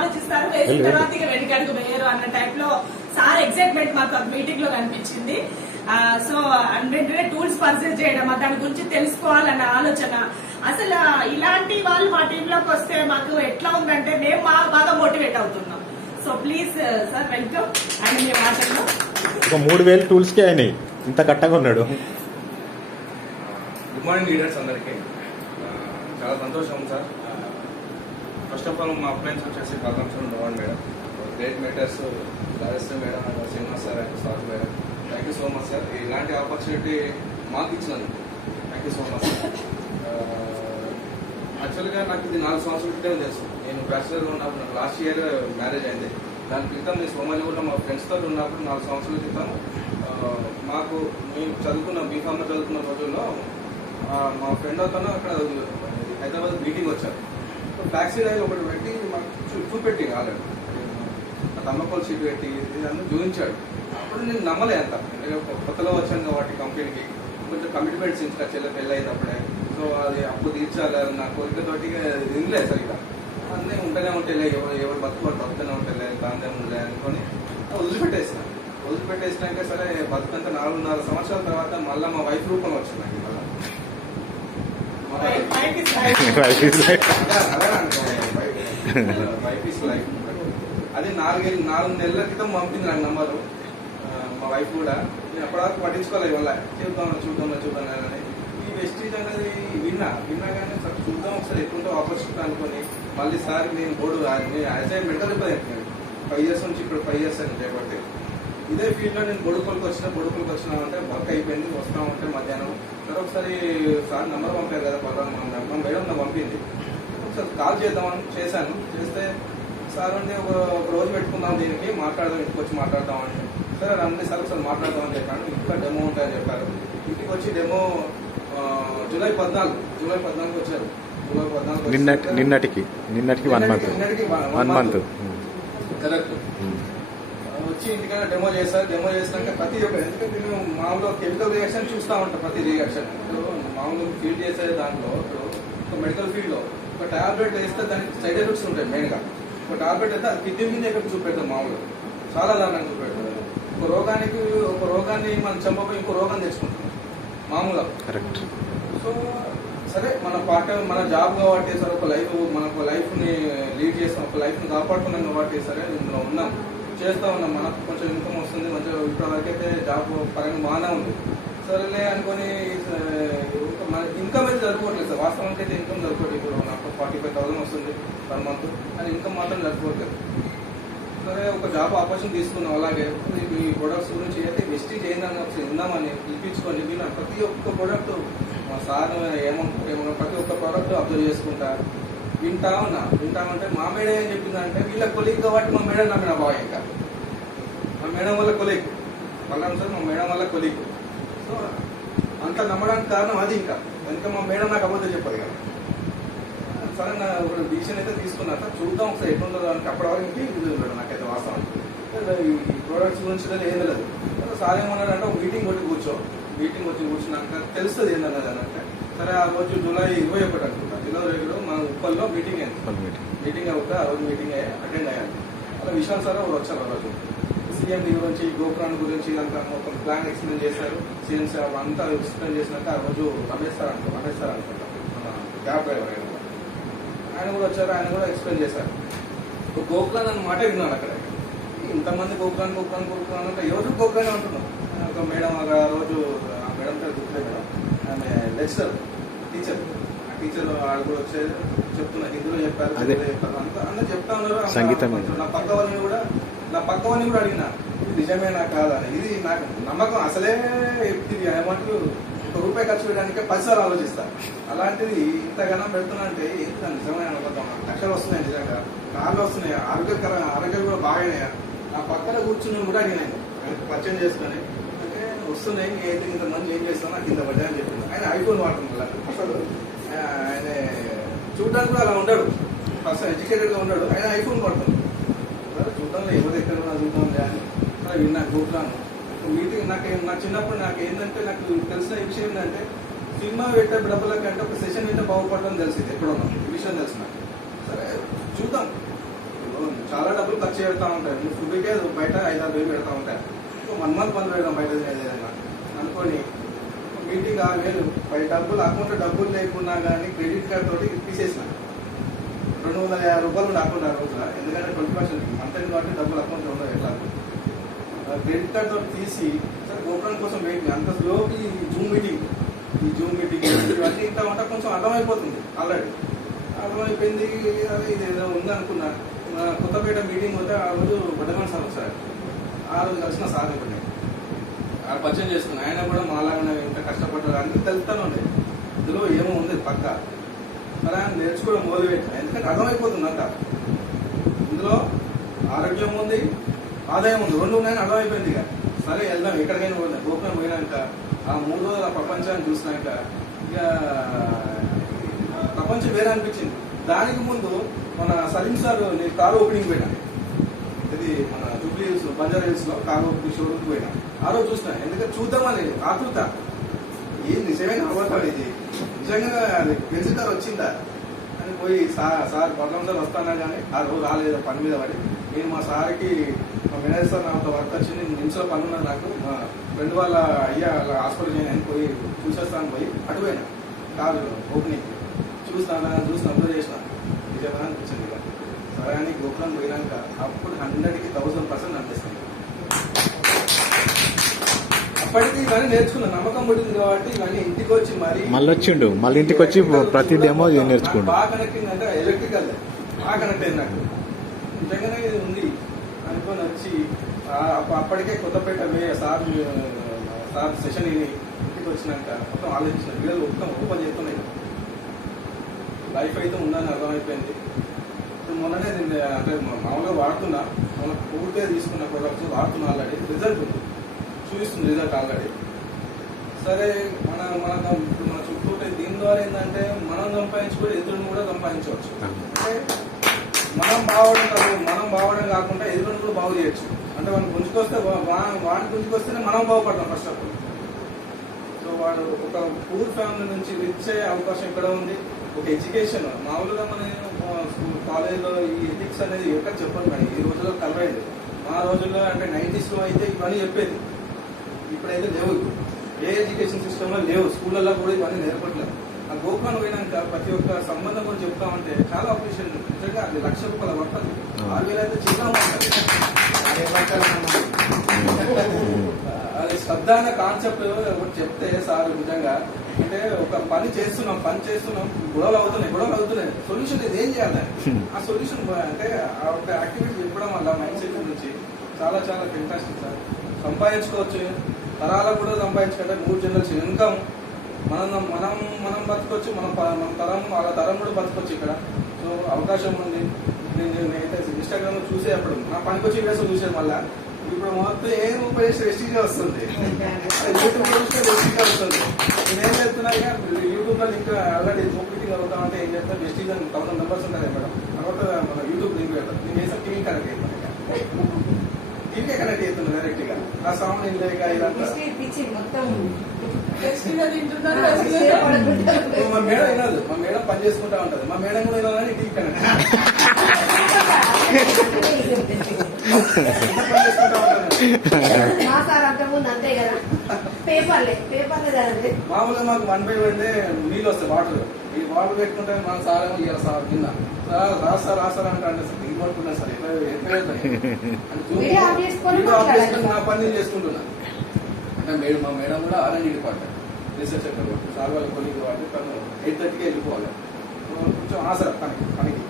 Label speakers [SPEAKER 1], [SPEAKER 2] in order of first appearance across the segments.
[SPEAKER 1] ఆలోచిస్తారు. వేసిన తర్వాత ఇక వెనకడుగు వేయరు అన్న టైప్లో సార్ ఎగ్జైట్మెంట్ మాకు మీటింగ్లో కనిపించింది. సో వెంటనే టూల్స్ పర్చేస్ చేయడం దాని గురించి తెలుసుకోవాలన్న ఆలోచన. అసలు ఇలాంటి వాళ్ళు మా టీమ్లోకి వస్తే మాకు ఎట్లా ఉందంటే మేము మా- బాగా మోటివేట్ అవుతున్నాం. So please sir welcome and మీ మాటల్లో.
[SPEAKER 2] ఒక మూడు వేలు టూల్స్కి అయినాయి. ఇంత కట్టగా ఉన్నాడు.
[SPEAKER 3] గుడ్ మార్నింగ్ లీడర్స్ అందరికీ. చాలా సంతోషం సార్ ఫస్ట్ ఆఫ్ ఆల్ మా అప్లయన్స్ వచ్చేసి పదకొండు Mohan madam. Great matters Rajasthan madam and Srinivas sir and sir madam. Thank you so much sir ఇలాంటి ఆపర్చునిటీ మాకు ఇచ్చినందుకు. Thank you so much sir యాక్చువల్గా నాకు ఇది నాలుగు సంవత్సరాల క్రితం తెలుసు. నేను బ్యాచిలర్గా ఉన్నప్పుడు నాకు లాస్ట్ ఇయర్ మ్యారేజ్ అయింది. దాని క్రితం నేను సోమాలి కూడా మా ఫ్రెండ్స్తో ఉన్నప్పుడు నాలుగు సంవత్సరాల క్రితం uh, మాకు మేము చదువుకున్న బీఫామ్లో చదువుకున్న రోజుల్లో uh, మా ఫ్రెండ్ అవుతాను అక్కడ హైదరాబాద్ మీటింగ్ వచ్చారు ట్యాక్సీ రైలు ఒకటి పెట్టి మాకు చూపెట్టి ఆల్రెడీ తమ్మకోలు తమ్మకోల్ సీట్ పెట్టి నన్ను చూపించాడు. అప్పుడు నేను నమ్మలే అంత. కొత్తలో వచ్చాను కాబట్టి కంపెనీకి. కొంచెం కమిట్మెంట్స్ ఇంకా చెల్లె పెళ్ళి అయినప్పుడే. సో అది అప్పు తీర్చాలి నా కోరికతోటి తినలే సరిగా అన్నీ ఉంటూనే ఉంటేలే ఎవరు ఎవరు బతుకు బతుకుతూనే ఉంటేలే దాందే ఉండలే అనుకొని వదిలిపెట్టేసిన. వదిలిపెట్టేసినాక సరే బతుకంత నాలుగున్నర సంవత్సరాల తర్వాత మళ్ళీ మా వైఫ్ రూపం వచ్చింది నాకు వైఫ్ ఇస్ లైఫ్ అది నాలుగేళ్ళు నాలుగు నెలల క్రితం పంపింది నాకు నంబరు. మా వైఫ్ కూడా. నేను అప్పటివరకు పట్టించుకోలేదు ఇవాళ. చూద్దాం చూద్దాం చూద్దాం అని. ఈ వెస్టీజ్ అనేది విన్నా. విన్నా కానీ చూద్దాం ఒకసారి ఎట్లుంటో ఆపర్చునిటీ అనుకొని మళ్ళీ సార్ నేను board as a representative. Five years నుంచి ఇప్పుడు ఫైవ్ ఇయర్స్ అని చేపట్టి ఇదే ఫీల్డ్లో నేను బొడుకోలకు వచ్చిన బొడుకోలకు వచ్చినా అంటే వర్క్ అయిపోయింది వస్తా ఉంటే మధ్యాహ్నం. సరే ఒకసారి సార్ నెంబర్ పంపారు కదా పర్వాలేదు మా నెంబర్ మేడం నాకు పంపింది. ఒకసారి కాల్ చేద్దామని చేశాను. చేస్తే సార్ అంటే ఒక ఒక రోజు పెట్టుకుందాం దీనికి మాట్లాడదాం ఇంటికి వచ్చి మాట్లాడదాం అంటే సరే రండి సార్ ఒకసారి మాట్లాడదామని చెప్పాను. ఇంకా డెమో ఉంటాయని చెప్పారు. ఇంటికి వచ్చి డెమో జూలై పద్నాలుగు జూలై పద్నాలుగు వచ్చారు. జూలై పద్నాలుగు
[SPEAKER 2] నిన్నటి నిన్నటికి నిన్నటికి one month one month.
[SPEAKER 3] Correct వచ్చి ఇంటికైనా డెమో చేస్తారు. డెమో చేసినాక ప్రతి ఒక్క ఎందుకంటే నేను మామూలుగా కెమికల్ రియాక్షన్ చూస్తూ ఉంటాను ప్రతి రియాక్షన్ ఇప్పుడు మామూలుగా ఫీల్డ్ చేసే దాంట్లో ఇప్పుడు ఒక మెడికల్ ఫీల్డ్లో ఒక టాబ్లెట్ వేస్తే దానికి సైడ్ ఎఫెక్ట్స్ ఉంటాయి మెయిన్గా. ఒక టాబ్లెట్ అయితే అది కిడ్నీ మీద ఎఫెక్ట్ చూపెడతాం మామూలుగా చాలా దారుణంగా చూపెడతాం. ఒక రోగానికి ఒక రోగాన్ని మనం చంపబోయి ఇంకో రోగం తెచ్చుకుంటాం. మామూలుగా.
[SPEAKER 2] కరెక్ట్
[SPEAKER 3] సో సరే మన పార్ట్ మన జాబ్ కాబట్టి సరే ఒక లైఫ్ మన ఒక లైఫ్ని లీడ్ చేస్తాం. ఒక లైఫ్ని కాపాడుకున్నాం కాబట్టి సరే ఇందులో ఉన్నాం. చేస్తా ఉన్నాం. మనకు కొంచెం ఇన్కమ్ వస్తుంది మంచిగా ఇప్పటివరకైతే జాబ్ పరంగా బాగానే ఉంది. సరేలే అనుకొని మన ఇన్కమ్ అయితే జరుపుకోవట్లేదు సార్. వాస్తవానికి అయితే ఇన్కమ్ జరుపుకోవట్లేదు ఇప్పుడు నాకు ఫార్టీ ఫైవ్ థౌసండ్ వస్తుంది పర్ మంత్ అది ఇన్కమ్ మాత్రం జరుపుకోవట్లేదు సరే ఒక జాబ్ ఆపర్చునిటీ తీసుకున్నాం అలాగే. ఈ ప్రొడక్ట్స్ గురించి అయితే వెస్టేజ్ ఏందని ఒకసారి ఇందామని పిలిపించుకొని వీళ్ళ ప్రతి ఒక్క ప్రొడక్ట్ మా సార్ ఏమనుకుంటే ప్రతి ఒక్క ప్రోడక్ట్ అబ్జర్వ్ చేసుకుంటా. వింటా ఉన్నా. వింటా ఉంటే మా మేడం ఏం చెప్పిందంటే వీళ్ళ కొలీగ్ కాబట్టి మా మేడం నమ్మిన బాగా ఇంకా. మా మేడం వల్ల కొలీగ్. బలరాం సార్ మా మేడం వల్ల కొలీగ్. సో అంత నమ్మడానికి కారణం అది ఇంకా. ఇంకా మా మేడం నాకు అబద్ధం చెప్పదు కదా సరే నా ఒక డిసిషన్ అయితే తీసుకున్నా. సార్ చూద్దాం ఒకసారి ఎట్లుంటుందో అంటే అప్పటి వరకు ఇంకేం మేడం నాకైతే వాస్తవం. ఈ ప్రోడక్ట్స్ గురించి ఏం తెలియదు. సార్ ఏమన్నాడంటే ఒక మీటింగ్ కొట్టి కూర్చో. మీటింగ్ వచ్చి కూర్చున్నాక తెలుస్తుంది ఏంటన్నది అని అంటే సరే ఆ రోజు జూలై ఇరవై ఒకటి రెండు మన ఉప్పల్లో మీటింగ్ అయింది. మీటింగ్ అవుతా ఆ రోజు మీటింగ్ అటెండ్ అయ్యాను అలా విశాల్ సార్ ఒకరు వచ్చారు ఆ రోజు. సీఎం గురించి గోపురాన్ గురించి అంతా మొత్తం ప్లాన్ ఎక్స్ప్లెయిన్ చేశారు. సీఎం సార్ అంతా ఎక్స్ప్లెయిన్ చేసినాక ఆ రోజు రమేష్ సార్ అనుకో రమేష్ సార్ అనుకుంటా క్యాబ్ డ్రైవర్ ఆయన కూడా. ఆయన కూడా వచ్చారు ఆయన కూడా ఎక్స్ప్లెయిన్ చేశారు. ఒక గోకులాన్ అన్న మాట విన్నాను అక్కడ. ఇంతమంది గోకులాన్ గోకులాన్ గోకులాన్ అంటే ఎవరు గోకులానే అంటున్నాం ఒక మేడం ఆ రోజు ఆ మేడం పేరు గుర్తులే మేడం ఆమె లెక్చరర్ టీచర్. టీచర్ వాళ్ళు కూడా వచ్చేది చెప్తున్నా హిందీలో చెప్పారు చెప్పారు. అంతా అందరూ చెప్తా ఉన్నారు
[SPEAKER 2] సంగీతం.
[SPEAKER 3] నా పక్క వాళ్ళని కూడా నా పక్క వాళ్ళని కూడా అడిగిన నిజమేనా కాదా అని. ఇది నాకు నమ్మకం అసలే ఇది ఏమంటారు ఒక రూపాయి ఖర్చు పెట్టడానికే పదిసార్లు ఆలోచిస్తా అలాంటిది ఇంతగానం పెడుతున్నా అంటే దాని నిజమైన అనుకుంటాం లక్షలు వస్తున్నాయి నిజంగా. కార్లు వస్తున్నాయి. ఆరోగ్యకర ఆరోగ్యాలు కూడా బాగానే. నా పక్కన కూర్చుని కూడా అడిగినాను పరిచయం చేసుకొని. అంటే వస్తున్నాయి ఏంటి ఇంతమంది ఏం చేస్తాం నాకు ఇంత పడ్డాయని చెప్పింది ఆయన ఐఫోన్ వాడుతున్నాడు అసలు ఆయన చూడడానికి అలా ఉండడు. ఫస్ట్ ఎడ్యుకేటెడ్గా ఆయన ఐఫోన్ పడుతుంది చూడడంలో ఎవరు ఎక్కడ ఉన్నా చూద్దాంలే అని. అలా విన్నా కూర్చున్నాను మీటింగ్ నాకు నా చిన్నప్పుడు నాకు ఏంటంటే నాకు తెలిసిన విషయం ఏంటంటే సినిమా పెట్టే డబ్బుల కంటే ఒక సెషన్ అయితే బాగుపడడం తెలిసింది ఎప్పుడన్నా. ఈ విషయం తెలిసిన సరే చూద్దాం. చాలా డబ్బులు ఖర్చు పెడతా ఉంటాయి. నువ్వు ఫుడ్కే బయట ఐదు ఆరు వేలు పెడతా ఉంటాయి. వన్ మంత్ బంద్ పెడదాం బయట ఏదైనా. అనుకోని మీటింగ్ ఆరు వేలు పై డబ్బులు అకౌంట్ డబ్బులు లేకున్నా కానీ క్రెడిట్ కార్డ్ తోటి తీసేసిన. రెండు వందల యాభై రూపాయలు అకౌంట్ ఆ రోజున. ఎందుకంటే ట్వంటీ పర్సెంట్ మంత్ కాబట్టి డబ్బులు అకౌంట్ ఉండవు ఎట్లా? క్రెడిట్ కార్డ్ తోటి తీసి సరే గోపురం కోసం వెయిట్ అంత స్లోకి ఈ జూమ్ మీటింగ్ ఈ జూమ్ మీటింగ్ ఇవన్నీ ఇంత ఉంటే కొంచెం అర్థమైపోతుంది ఆల్రెడీ అర్థమైపోయింది అదే ఇది ఏదో ఉంది అనుకున్నా మా కొత్తపేట మీటింగ్ పోతే ఆ రోజు బుడ్డమని సార్ వచ్చారు ఆ రోజు కలిసిన సార్ ఆ పరిచయం చేసుకున్నా ఆయన కూడా మాలాగానే కష్టపడ్డారు. అన్ని తెలుస్తాను ఉండే ఇందులో ఏమో ఉంది పక్క. సరే ఆయన నేర్చుకోవడం మొదలుపెట్టిన ఎందుకంటే అర్థమైపోతుంది అంత. ఇందులో ఆరోగ్యం ఉంది ఆదాయం ఉంది. రెండు ఉన్నాయని అర్థమైపోయింది ఇక. సరే వెళ్దాం. ఎక్కడికైనా పోయినా గోపురం పోయినాక ఆ మూడు రోజుల ప్రపంచాన్ని చూసినాక ఇక ప్రపంచం వేరే అనిపించింది. దానికి ముందు మన సలీం సార్ నేను కారు ఓపెనింగ్ పోయినా. ఇది మన జూబ్లీ హిల్స్ బంజారా హిల్స్లో కారు ఓపెనింగ్ షోరూమ్ పోయినా. ఆ రోజు చూసిన. ఎందుకంటే చూద్దామని ఆతృత. ఏం నిజమైన అబద్ధం ఇది. నిజంగా అది వచ్చిందా? అని పోయి సార్ సార్ బలరాం సార్ వస్తానా కానీ ఆ రోజు రాలేదు పని మీద పడి. నేను మా సార్కి మా మేనేజర్ సార్ నాతో వర్క్ వచ్చింది నిమిషంలో పని ఉన్నది నాకు మా ఫ్రెండ్ వాళ్ళ అయ్యా అలా హాస్పిటల్ చేయని పోయి చూసేస్తాను పోయి అటు పోయినా. కారు ఓపెనింగ్ చూస్తానా చూసి అప్లోడ్ చేసిన. నిజంగా అనిపించింది సరే అని గోపురం పోయినాక అప్పుడు హండ్రెడ్కి థౌసండ్ పర్సెంట్ అనిపిస్తుంది అప్పటికి ఇవన్నీ నేర్చుకున్నా నమ్మకం పడింది కాబట్టి ఇవన్నీ ఇంటికి వచ్చి మరి
[SPEAKER 2] మళ్ళీ వచ్చిండు మళ్ళీ ఇంటికి వచ్చి ప్రతి డెమో నేర్చుకుండు.
[SPEAKER 3] బాగా కనెక్టింగ్ అంటే ఎలక్ట్రికల్. బాగా కనెక్ట్ అయింది నాకు. నిజంగానే ఇది ఉంది. అనుకొని వచ్చి అప్పటికే కొత్తపేట సార్ సార్ సెషన్ ఇంటికి వచ్చినాక మొత్తం ఆలోచించిన వీళ్ళు మొత్తం ఓపెన్ చేస్తున్నాయి. లైఫ్ అయితే ఉందని అర్థమైపోయింది. మొన్ననే నేను అంటే మామూలుగా వాడుతున్నా. మన పూర్తిగా తీసుకున్న ప్రొడక్ట్స్ వాడుతున్నా ఆల్రెడీ. రిజల్ట్ ఉంది. చూపిస్తుంది రిజల్ట్ ఆల్రెడీ సరే మన మన మన చుట్టూ దీని ద్వారా ఏంటంటే మనం సంపాదించుకొని ఎదురుని కూడా సంపాదించవచ్చు. అంటే మనం బాగవడం కాదు మనం బాగవడం కాకుండా ఎదురుని కూడా బాగు చేయొచ్చు. అంటే వాడిని గుంజుకొస్తే వాడిని గుంజుకొస్తేనే మనం బాగుపడతాం ఫస్ట్ ఆఫ్ ఆల్ సో వాడు ఒక పూర్ ఫ్యామిలీ నుంచి అయ్యే అవకాశం ఇక్కడ ఉంది? ఒక ఎడ్యుకేషన్. మామూలుగా మన స్కూల్ కాలేజ్లో ఈ ఎథిక్స్ అనేది ఎక్కడ చెప్పదు మరి ఈ రోజుల్లో కలరైంది. మా రోజుల్లో అంటే నైంటీస్లో అయితే ఇవన్నీ చెప్పేది. ఇప్పుడైతే లేవు ఏ ఎడ్యుకేషన్ సిస్టమ్లో లేవు. స్కూళ్ళల్లో కూడా ఇవన్నీ నేర్పట్లేదు. ఆ గోపాన్ పోయినాక ప్రతి ఒక్క సంబంధం గురించి చెప్తామంటే చాలా అప్రిషియేషన్ నిజంగా అది లక్ష రూపాయల పడుతుంది ఆరు వేలు అయితే చిన్న అది. శ్రద్ధ అనే కాన్సెప్ట్ ఒకటి చెప్తే సార్ నిజంగా. అంటే ఒక పని చేస్తున్నాం పని చేస్తున్నాం గొడవలు అవుతున్నాయి గొడవలు అవుతున్నాయి. సొల్యూషన్ ఇది ఏం చేయాలి ఆ సొల్యూషన్ అంటే ఆ ఒక యాక్టివిటీ చెప్పడం వల్ల మైండ్ సెట్ నుంచి చాలా చాలా ఫెంటాస్టిక్ సార్. సంపాదించుకోవచ్చు. తరాలకు కూడా సంపాదించుకుంటే మూడు జనరేషన్ ఇన్కమ్ మనం మనం మనం బతకొచ్చు మన మన తరం వాళ్ళ తరం కూడా బతకొచ్చు ఇక్కడ. సో అవకాశం ఉంది. నేను నేనైతే ఇన్స్టాగ్రామ్లో చూసే అప్పుడు నా పనికొచ్చి వేసం చూసేది మళ్ళా. ఇప్పుడు మొత్తం ఏం ఉపయోగిస్తే వెస్టిజ్ వస్తుంది. యూట్యూబ్ వెస్టిజ్ వస్తుంది. నేనేం చెప్తున్నా ఇక యూట్యూబ్లో లింక్ ఆల్రెడీ జూపిటింగ్ అవుతా ఉంటే ఏం చెప్తా అని థౌసండ్ మెంబర్స్ ఉంటాయి మేడం. తర్వాత మన యూట్యూబ్ లింక్ పెడతాం. నేను చేసిన టీవీ కనెక్ట్ అవుతాను టీవీ కనెక్ట్ అవుతుంది డైరెక్ట్గా ఆ సౌండ్. ఇప్పుడు మా మేడం వినదు. మా మేడం పని చేసుకుంటా ఉంటది. మా మేడం కూడా వినాలని టీవీ కనెక్ట్. పని చేసుకుంటా మామూలుగా మాకు వన్ బై వన్ నీళ్ళు వస్తాయి వాటర్. ఈ వాటర్ పెట్టుకుంటే మన సార్ ఏమో ఇయ్యాలి సార్ కింద. సార్ రాస్తారు రాస్తారు అంటే అంటే సార్. దిగి పడుతున్నా సార్ ఎట్లా నా పని నేను చేసుకుంటున్నా. అంటే మేడం మా మేడం కూడా RMD department. Research sector sir వాళ్ళ కొలిగి తను ఎయిట్ థర్టీకి వెళ్ళిపోవాలి. కొంచెం ఆసర పని పనికి.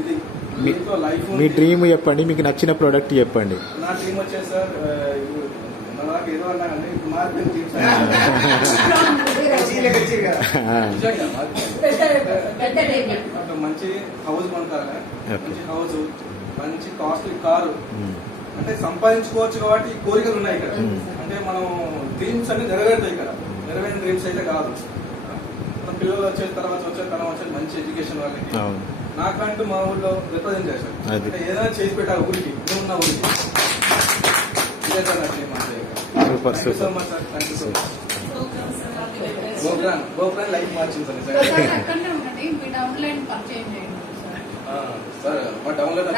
[SPEAKER 3] ఇది
[SPEAKER 2] మీ-
[SPEAKER 3] దీంతో లైఫ్
[SPEAKER 2] మీ డ్రీమ్ చెప్పండి మీకు నచ్చిన ప్రోడక్ట్ చెప్పండి
[SPEAKER 3] నా వచ్చేసి సార్ ఇప్పుడు మన దాకా ఏదో ఇప్పుడు కదా. నిజంగా. అక్కడ మంచి హౌస్
[SPEAKER 2] Okay.
[SPEAKER 3] మంచి హౌస్ మంచి కాస్ట్లీ కారు. అంటే సంపాదించుకోవచ్చు కాబట్టి ఈ కోరికలు ఉన్నాయి ఇక్కడ. అంటే మనం డ్రీమ్స్ అన్ని నెరవేరుతాయి ఇక్కడ నెరవేరిన డ్రీమ్స్ అయితే కాదు మన పిల్లలు వచ్చే తర్వాత వచ్చే తరం వచ్చే మంచి ఎడ్యుకేషన్ వాళ్ళకి
[SPEAKER 2] అవును
[SPEAKER 3] నాకంటూ మా ఊళ్ళో రిప్రజెంట్ చేశాను. అంటే ఏదైనా చేసి పెట్టాలి ఊరికి ఉన్న ఊరికి. గోపురాన్ గోపురాన్ లైఫ్ మార్చింది సార్
[SPEAKER 4] మీ డౌన్లైన్ పరిచయం చేయండి. సార్
[SPEAKER 3] ఆ, సార్ మా డౌన్లోడ్